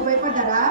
చూసి భయపడ్డారా?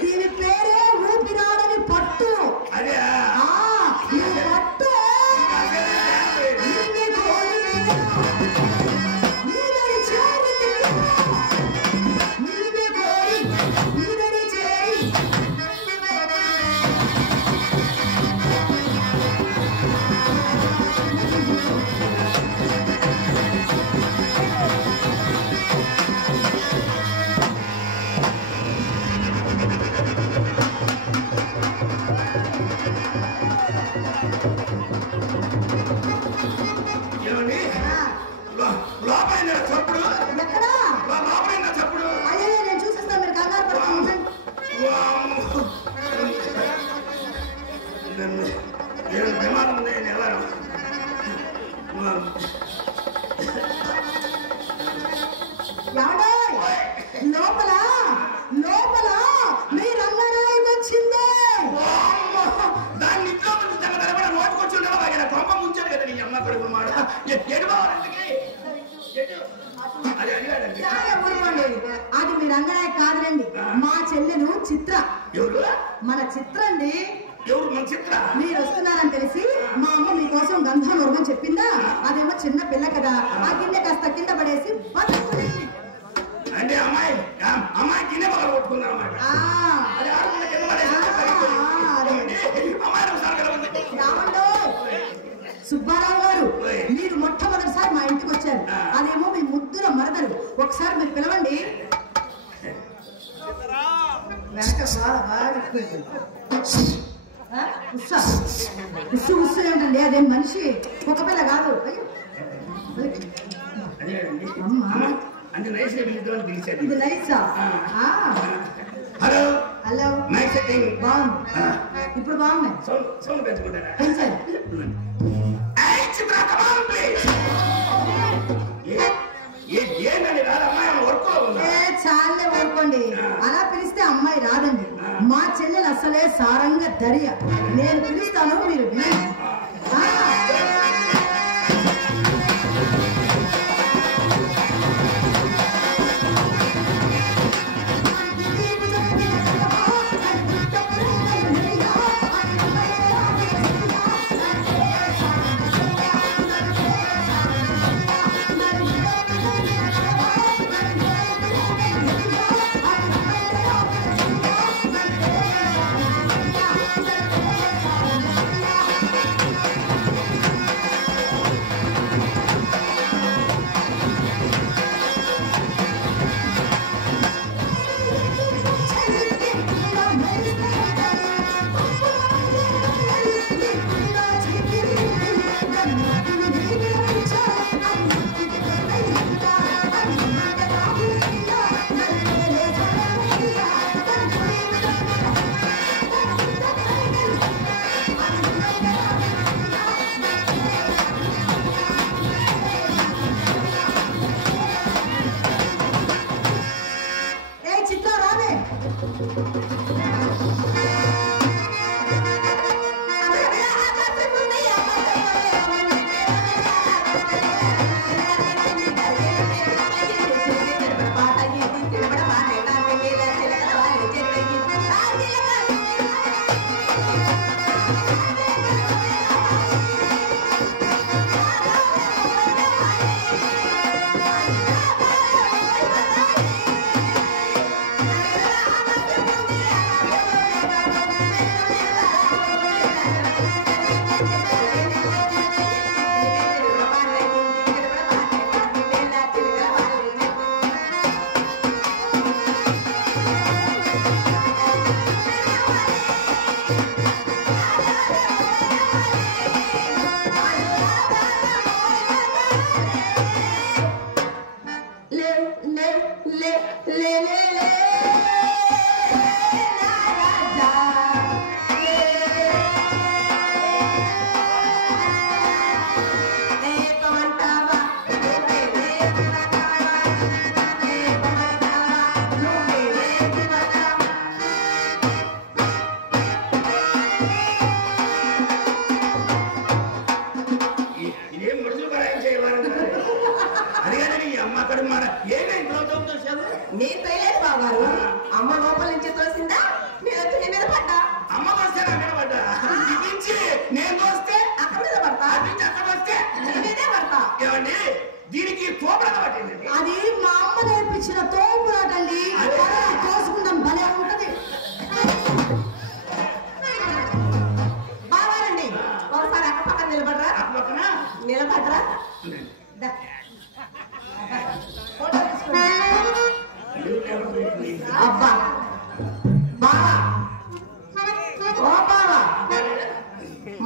దీని పేరే ఊపిరాడని పట్టు. అదే పట్టు లోపల లోపల మీ రంగనాయకు వచ్చిందే. దాన్ని నోటుకొచ్చి కొంప ముంచాడు కదా నీ అమ్మ కొడుకు మాట. అది మీ రంగనాయకు కాదురండి, మా చెల్లెలు చిత్ర. ఎవరు? మన చిత్ర అండి. ఎవరు మన చిత్ర? మీరు వస్తున్నారని తెలిసి మా అమ్మ మీకోసం గంధం నోరమని చెప్పిందా. అదేమో చిన్న పిల్ల కదా, ఆ గిన్నె కాస్త కింద పడేసి అంటే అమ్మాయి గిన్నె బాగా కొట్టుకుందా అన్నమాట. సుబ్బారావు గారు, మీరు మొట్టమొదటిసారి మా ఇంటికి వచ్చారు. అదేమో మీ ముద్దుల మరదలు. ఒకసారి మీరు పిలవండి. ఉస్సు ఉస్సు ఏంటండి, అదేం మనిషి ఒక పిల్ల కాదు. ఇది నైసా? Hello hello, nice setting. బాగుంది, ఇప్పుడు బాగున్నాయి. సౌండ్ పెట్టుకుంటారా? చాలే ఊరుకోండి, అలా పిలిస్తే అమ్మాయి రాదండి. మా చెల్లెలు అసలే సారంగా దర్య. నేను పిలుస్తాను, మీరు వినండి.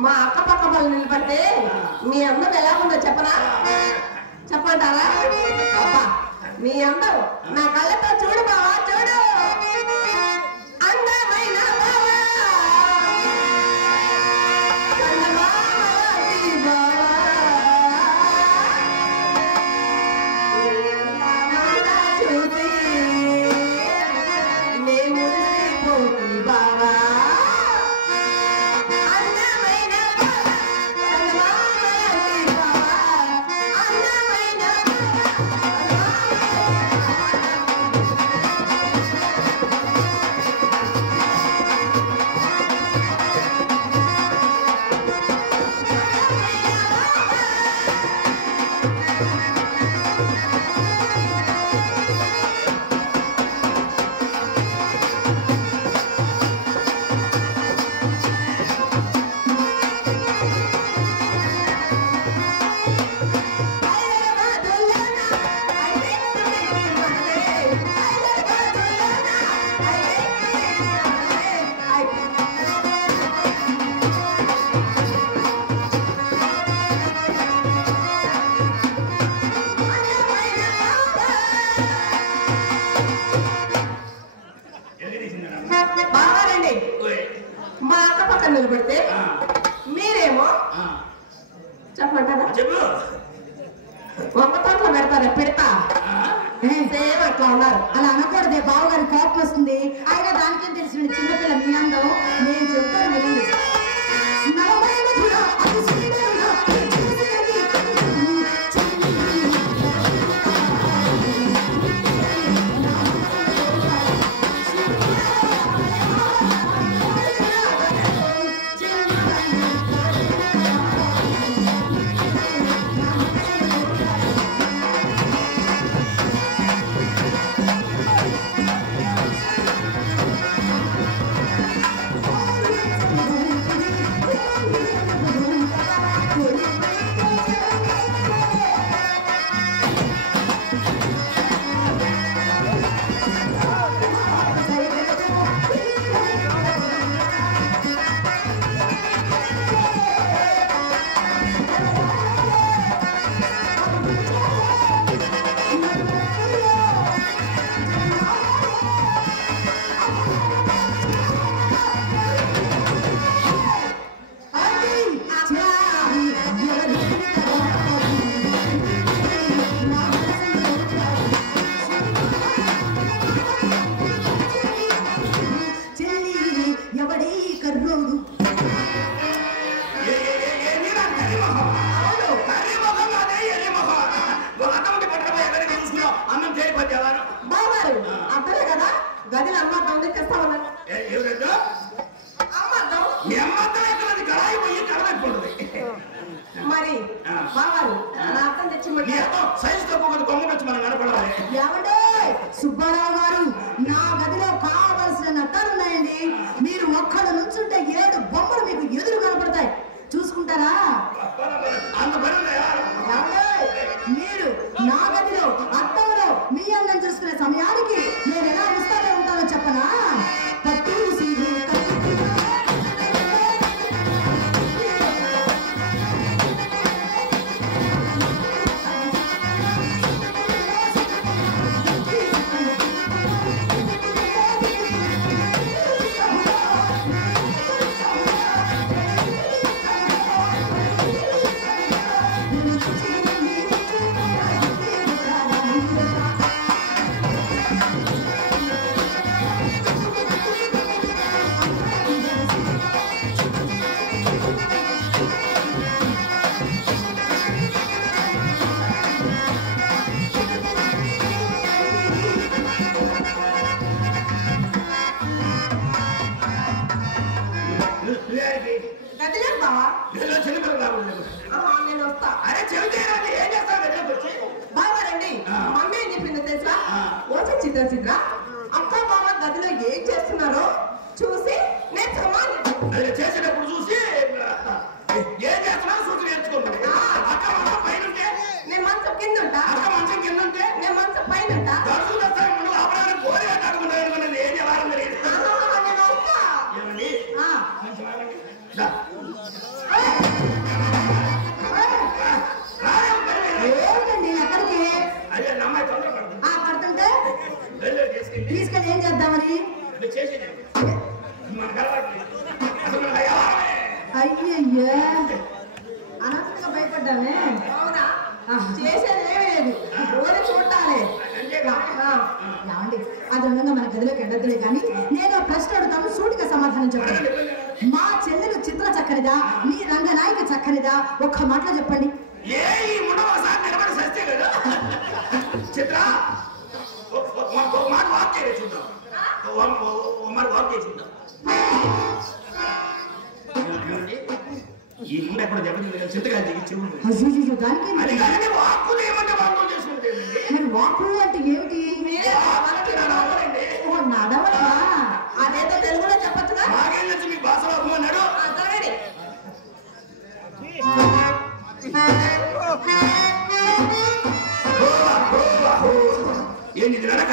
మా అక్క పక్క వాళ్ళు నిలబడితే మీ అందం ఎలా ఉందో చెప్పనా? చెప్పంటారా? అబ్బా మీ అందం నా కళ్ళతో చూడు బావా, చూడు అందమైన బావా, చందమామలాంటి బావా, నీ అందానంతా చూసి నే మురిసిపోయి బావా, అందమైన బావా, చందమామలాంటి బావా, అందమైన బాగానండి. మా అక్క పక్కన నిలబడితే మీరేమో చెప్పమంటారా? చెప్పు. ఒక్క తోటలో పెడతారా? పెడతా. సేమ్ అట్లా ఉన్నారు. అలా అనకూడదే, బావగారి కోపం వస్తుంది. అయినా దానికేం తెలిసిన చిన్నపిల్ల మీ అందం. నేను చెప్తాను వినండి. నవమైన గుణ, అది సుందరుణ, చూసినది బావగారు అంతలే కదా గదిలో అమ్మ తెస్తా ఉన్నారు. మరి బావగారు నా అర్థం తెచ్చి ఏమంటే సుబ్బారావు గారు, నా గదిలో కావలసిన నట్టాలున్నాయండి. మీరు ఒక్కడు నుంచుంటే 7 బొమ్మలు మీకు ఎదురు కనపడతాయి. చూసుకుంటారా? మీరు నా గదిలో అద్దంలో మీ అందం చూసుకునే సమయానికి నేను ఎలా ఇస్తానే ఉంటానో చెప్పనా? పట్టు సీరు గదిలో బావా చిన్నపిల్లలు నేను వస్తా. అరే చెబితే ఏం చేస్తాను బావగారండి మమ్మీ ఏం చెప్పిందో తెలుసా? వచ్చి చిత్ర అక్క బావ గదిలో ఏం చేస్తున్నారో చూసి నేర్చుకోమని. చేసేటప్పుడు చూసి ఏం చేస్తున్నా చూసి నేర్చుకుంటాను. అక్క మంచం పైన ఉంటే నేను మంచం కింద ఉంటా. అక్క మంచం కింద ఉంటే నేను మంచం పైన ఉంటా. దర్శనం చేస్తాను. ముందు ఆపడానికి కోరి కట్టుకుంటాను. ఏం చేయాలని తెలియదు. నేను వస్తా. ఏమండి ఆ మంచి అనవసరంగా భయపడ్డానే. అవునా? చేసేది ఏమీ లేదు, రోజు చూడాలి. ఏమండి అది ఉండగా మన గదిలోకి వెళ్ళొద్దులే కానీ నేను ప్రశ్న అడుగుతాను, సూటిగా సమాధానం చెప్పండి. మా చెల్లెలు చిత్ర చక్కనిదా, మీ రంగనాయక చక్కనిదా? ఒక్క మాటలో చెప్పండి. ఏ ఈ ముండవసారి నిలబడి సస్తే కదా చిత్ర మాట వాక్ చేయ చూద్దాం, మరి వాక్ చేసి చూద్దాం. ఈ ముందు ఎక్కడ చెప్పండి చిత్తగా దిగి చెవులు అయ్యో దానికి అది కానీ వాక్కు ఏమంటే వాక్కు చేసుకుంటే మరి వాకు అంటే ఏమిటి? నడవడా? అదేదో తెలుగులో చెప్పచ్చుగా. నాకేం తెలుసు మీ భాషలో అన్నాడు. ఏంటి ఇది నడక?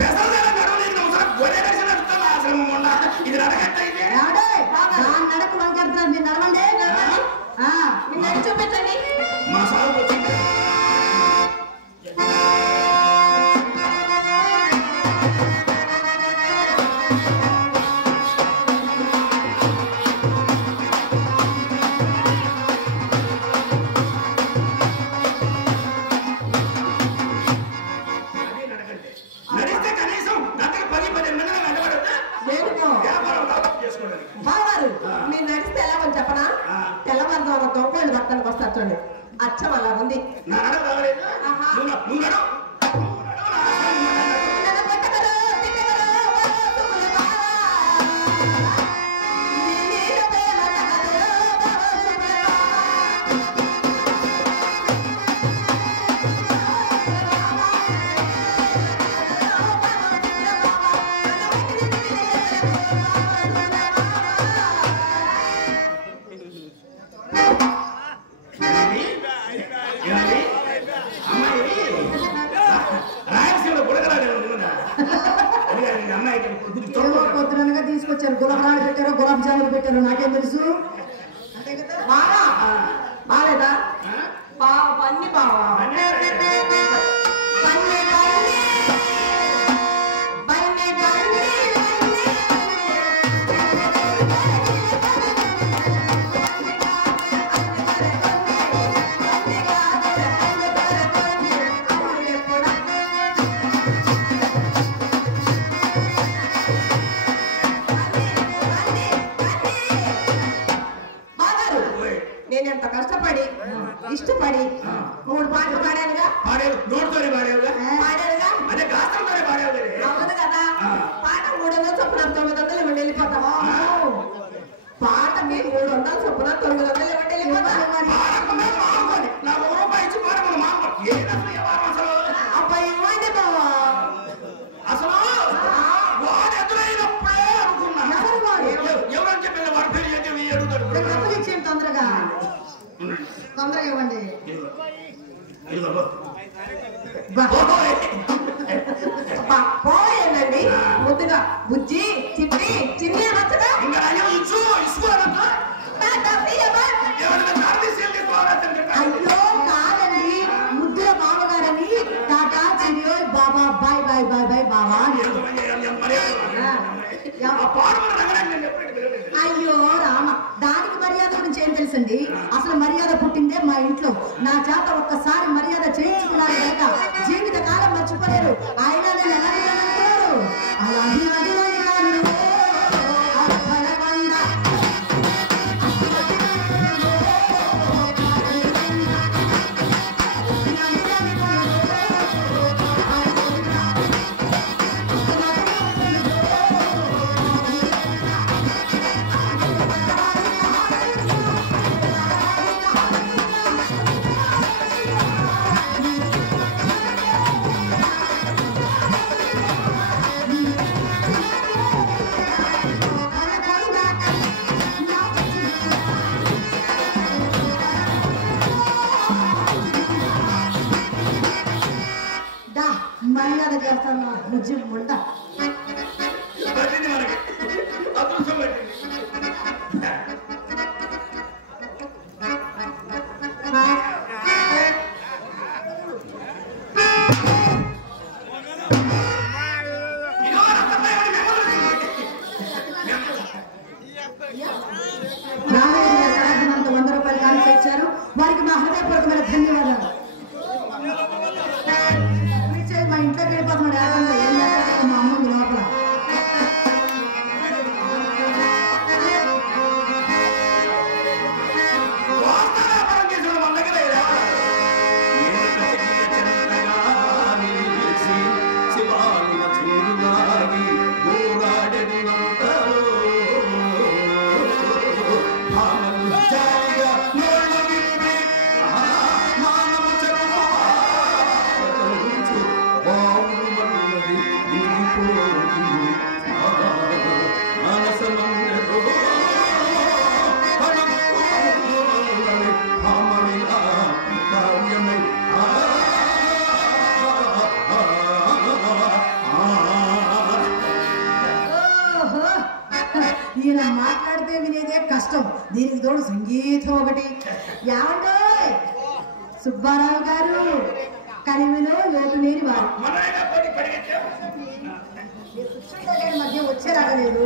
పెసలు నడవలేదు గొర్రె కలిసి నడుస్తాను ఆశ్రమం ఉన్న ఇది నడకట్ట అయితే నడక వంకెడుతున్నారు, మీరు నడవండి. మీరు నడిచి చూపించండి. మా సాగు వచ్చింది. నడిస్తే కనీసం గంటకు 10-15 నిమిషాలు వెంటబడద్దా? వ్యాపారం చేసుకోవడానికి. బాగారు మీరు నడిస్తే ఎలా అని చెప్పనా? తెల్లవారుజామున తొంగోళ్ళు భర్తలకు వస్తారు చూడండి, అచ్చం అలా ఉంది. నా నడవ రావలేదు. నువ్వు నడవ. పొద్దునగా తీసుకొచ్చారు, గులాబ్ పెట్టారు, గులాబ్ జాములు పెట్టారు, నాకేం తెలుసు. బాగా బాగాలేదా? బాగా పన్ని బాగా నేను ఎంత కష్టపడి ఇష్టపడి 3 పాటలు పాడానుగా. నోటితోనే పాడేవుగా. పాడానుగా అదే గాత్రంతోనే పాడేవు. అవును కదా. పాట 300 చొప్పున 900 ఇవ్వండి వెళ్ళిపోతాము. పాటకి 300 చొప్పున 900 ఇవ్వండి వెళ్ళిపోతాం. నాకు రూపాయి ఇచ్చి పాడమని మాట్లాడు. అబ్బా ఇవ్వండి బావా. అసలు వాడు ఎదురైనప్పుడే అనుకున్నా. ఎవరని చెప్పిన వాడి పేరు చెప్పి అడుగుతాడు. డబ్బులు ఇచ్చేయండి తొందరగా, తొందరగా ఇవ్వండి. పోయండి ముద్దుగా బుజ్జి చిట్టి చిన్ని అనొచ్చుగా. అయ్యో కాదండి, ముద్దుల బావగారని టాటా చిరియో బాబా బాయ్ బాయ్ బాయ్ బాయ్ బావా. అయ్యో రామ, దానికి మర్యాద గురించి ఏం తెలుసండి? అసలు మర్యాద పుట్టిందే మా ఇంట్లో. నా చేత ఒక్కసారి మర్యాద చేయించుకున్నారు కనుక జీవిత కాలం మర్చిపోలేరు. ఆయన నేను ఎలా అనుకున్నారు అలా మర్యాద చేస్తాను బుజ్జి ముండ. రామయ్య వారికి మా హృదయపూర్వకమైన ధన్యవాదాలు. మా ఇంట్లోకి వెళ్ళిపోతున్నాడు ఏమన్నా ఏం చేస్తారు మా అమ్మ లోపల. ఈయన మాట్లాడితే వినేదే కష్టం, దీనికి తోడు సంగీతం ఒకటి. ఏమంటే సుబ్బారావు గారు కలిమిలో లోటు లేని వారు మధ్య వచ్చేలాగలేదు.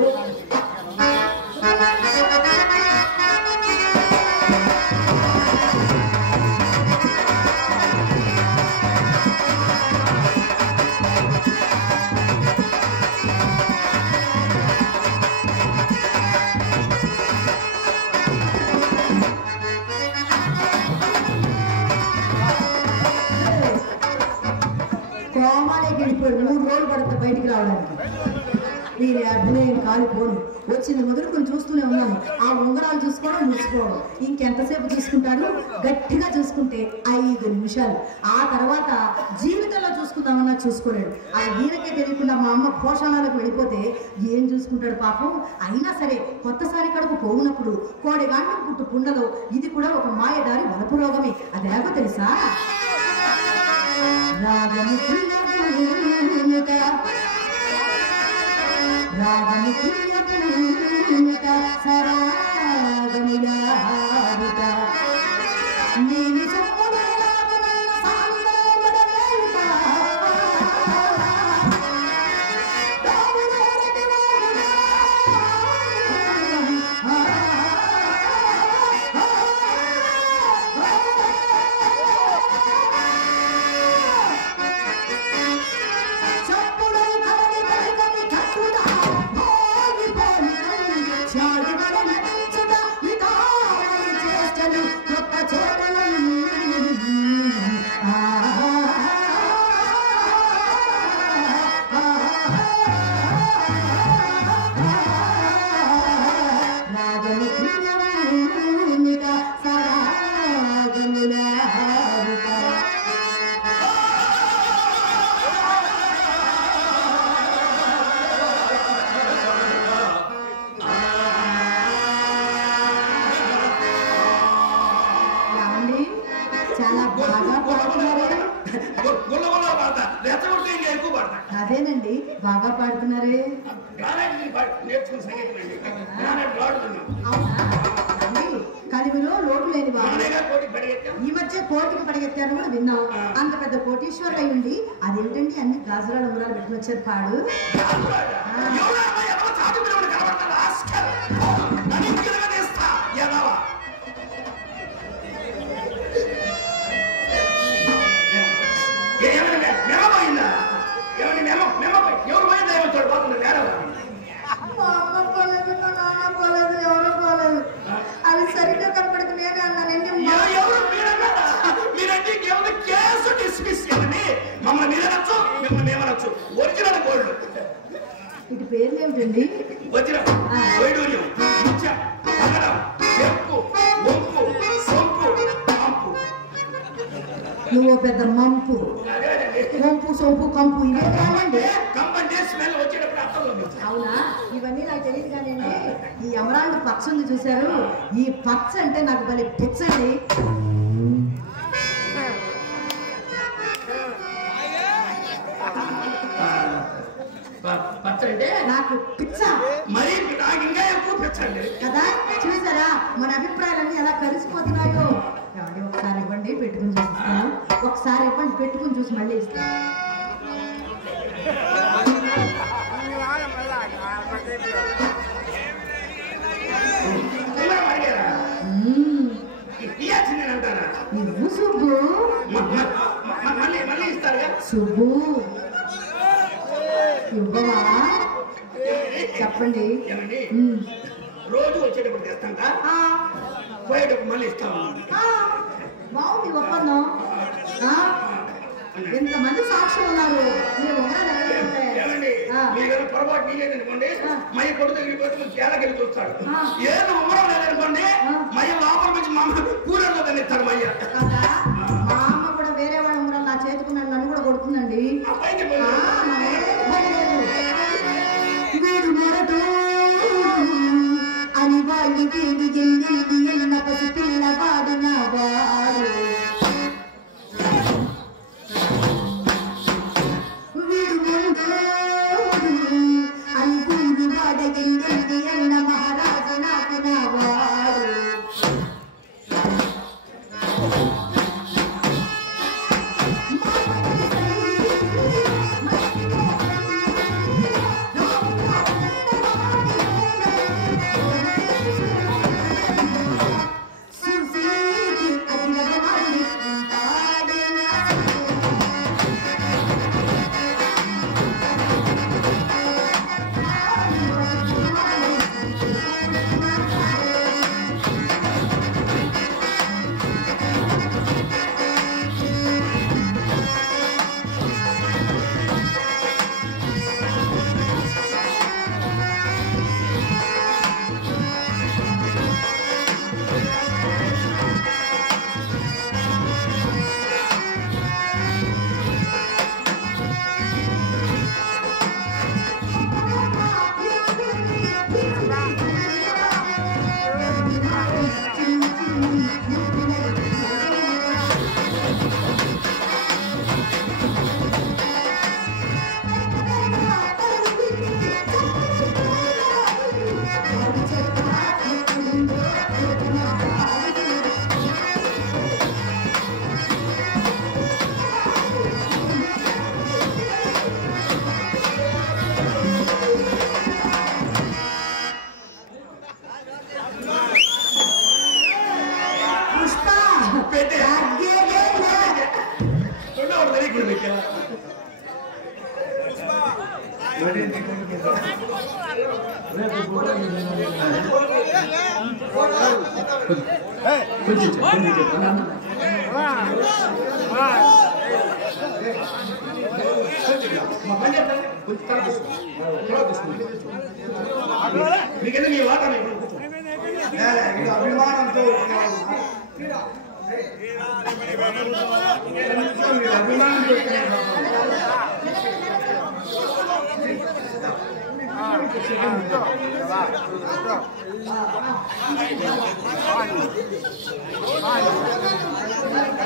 కోమాలే గడిపోయాడు, 3 రోజులు పడుతుంది బయటికి రావడానికి. నేను అభినయం కాలిపోను, వచ్చింది మొదలుకొని చూస్తూనే ఉన్నాను. ఆ ఉంగరాలు చూసుకోవడం ముసుకోవడం ఇంకెంతసేపు చూసుకుంటాడు? గట్టిగా చూసుకుంటే 5 నిమిషాలు. ఆ తర్వాత జీవితంలో చూసుకుందామన్నా చూసుకోలేడు. ఆ ఈయనకే తెలియకుండా మా అమ్మ పోషణాలకు వెళ్ళిపోతే ఏం చూసుకుంటాడు పాపం. అయినా సరే కొత్తసారి కడుపు పోవునప్పుడు కోడిగాండం పుట్టు పుండలో ఇది కూడా ఒక మాయదారి వలపు రోగమే. అదేగో తెలుసా? రాగము రాగము సరాగములారుత నేను అదేనండి బాగా పాడుతున్నారే. కలిమిలో లోటు లేని వారు ఈ మధ్య కోటికి పడిగెత్తారు కూడా విన్నాం. అంత పెద్ద కోటీశ్వరుడు అయి ఉండి అదేంటండి అన్ని గాజురాలు ఉంగరాలు పెట్టుకుని వచ్చారు పాడు. ఎవరో పోలేదు, అది సరిగ్గా కనపడదు. నేనే అన్నాను ఇటు పేర్లు ఏమిటండి? నువ్వు పెద్ద మంపు, వంపు సోపు కంపు ఇవే కాదండి. అవునా? ఇవన్నీ నాకు తెలియదు కానీ ఈ ఎమరాల్డ్ పచ్చ ఉంది చూశారు, ఈ పచ్చ అంటే నాకు భలే పిచ్చండి. నాకు పిచ్చ కదా. చూసారా మన అభిప్రాయాలన్నీ ఎలా కలిసిపోతున్నాయో. ఒకసారి ఇవ్వండి పెట్టుకుని చూపిస్తాను, ఒకసారి ఇవ్వండి పెట్టుకుని చూసి మళ్ళీ ఇస్తాను. అంటారా ఇవ్వు సుబ్బు. మళ్ళీ ఇస్తారుగా సుబ్బు ఇవ్వవా? చెప్పండి. రోజు వచ్చేటప్పుడు తెస్తాంట, పోయేటప్పుడు మళ్ళీ ఇస్తాము. బాగుంది ఒప్పందం. ఎంతమంది సాక్షులు ఉన్నారు. మీరు పొరపాటు నీలేదనుకోండి, మయ్య కొడు తగిలిపోతే కేలకెళ్ళి చూస్తాడు. ఏదో ఉమ్మరం లేదనుకోండి, మయ్య లోపల నుంచి మా అమ్మ కూరల్లో దాన్ని ఇస్తాడు. మయ్య మా అమ్మ కూడా వేరే వాళ్ళ ఉమ్మరం నా చేతుకున్నాను, నన్ను కూడా కొడుతుందండి. అని వాళ్ళు వీడి ఎల్లిన పసి పిల్లవాడు నా వాడు. మహారాజు నాకు నా వాడు. మీకైతే మీ వాట అభిమానంతో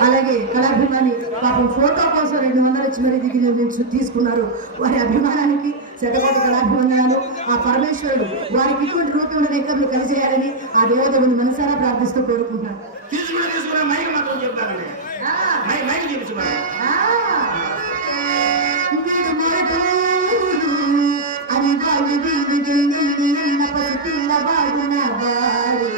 అలాగే కళాభిమాని పాపం ఫోటో కోసం 200 ఇచ్చి మరి దిగి తీసుకున్నారు. వారి అభిమానానికి శతకోటి కళాభివందనాలు. ఆ పరమేశ్వరుడు వారికి ఇటువంటి రూపంలో రేఖలు కలిసేయాలని ఆ దేవతని మనసారా ప్రార్థిస్తూ కోరుకుంటున్నాను. తీసుకునే మైక్ మాత్రం చెప్తానండి. మైక్ చూపించుకోండి. అని వాళ్ళు పసి పిల్లవాడు నా వాడు.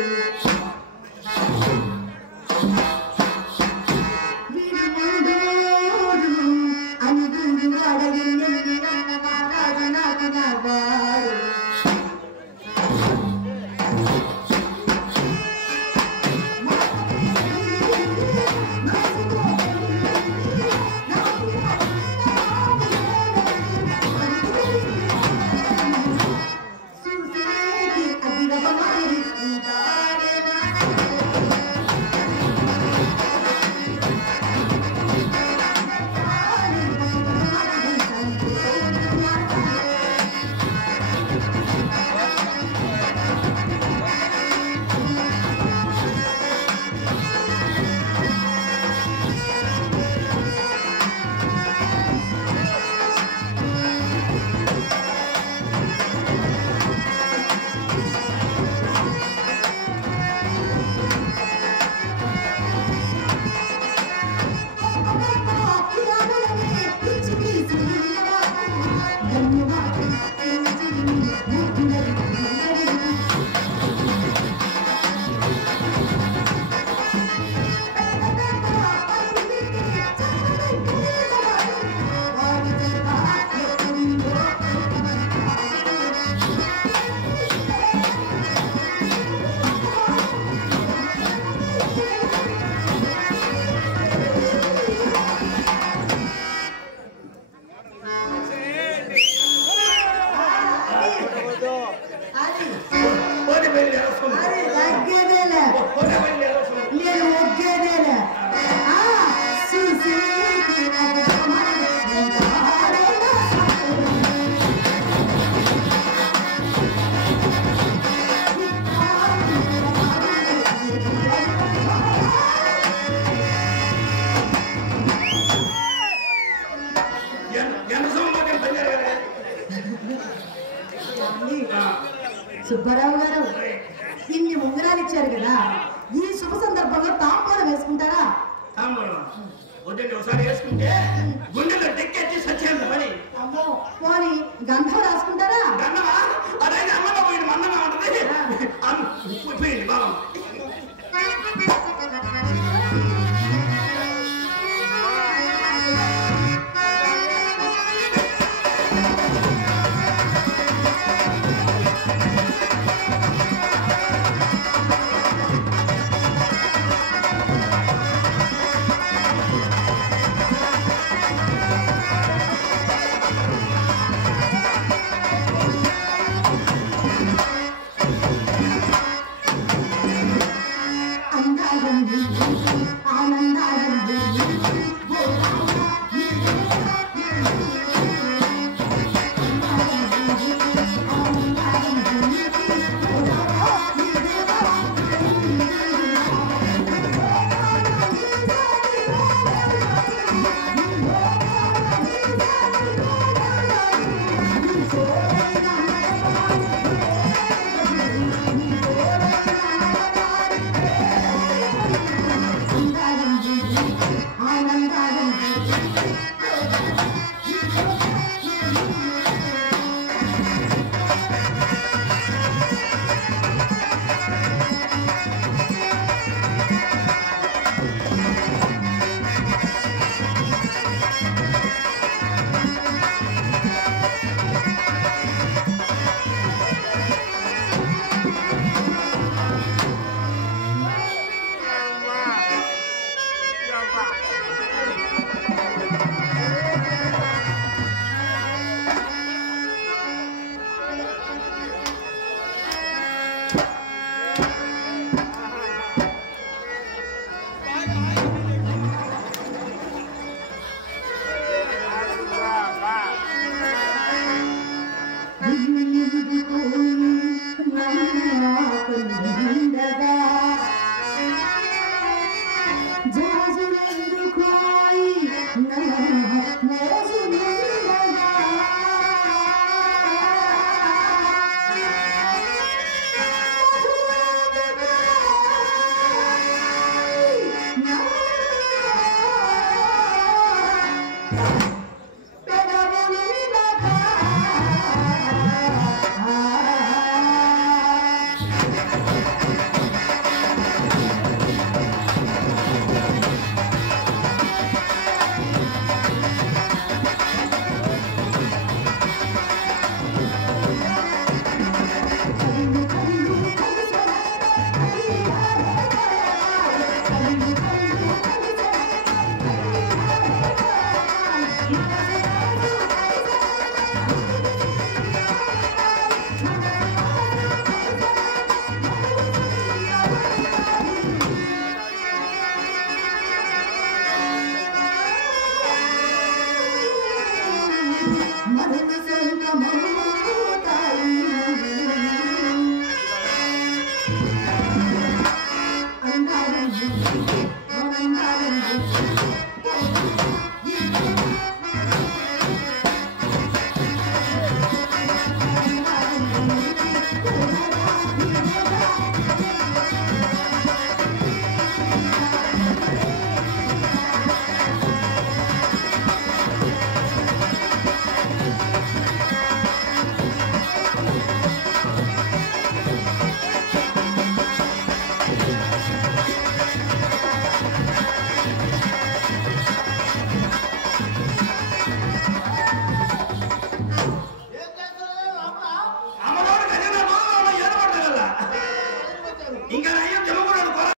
సందర్భంలో తాంబూలం వేసుకుంటారా? తాంబూలం వద్దండి, ఒకసారి వేసుకుంటే గుండెలో డెక్కెచ్చి సచ్చేంత పని. అమ్మో, పోనీ గంధం రాసుకుంటారా? గన్నమా అదైనా అమ్మలో పోయింది, మందమే ఉంటుంది. పోయింది బాబా. ఆనందాలండి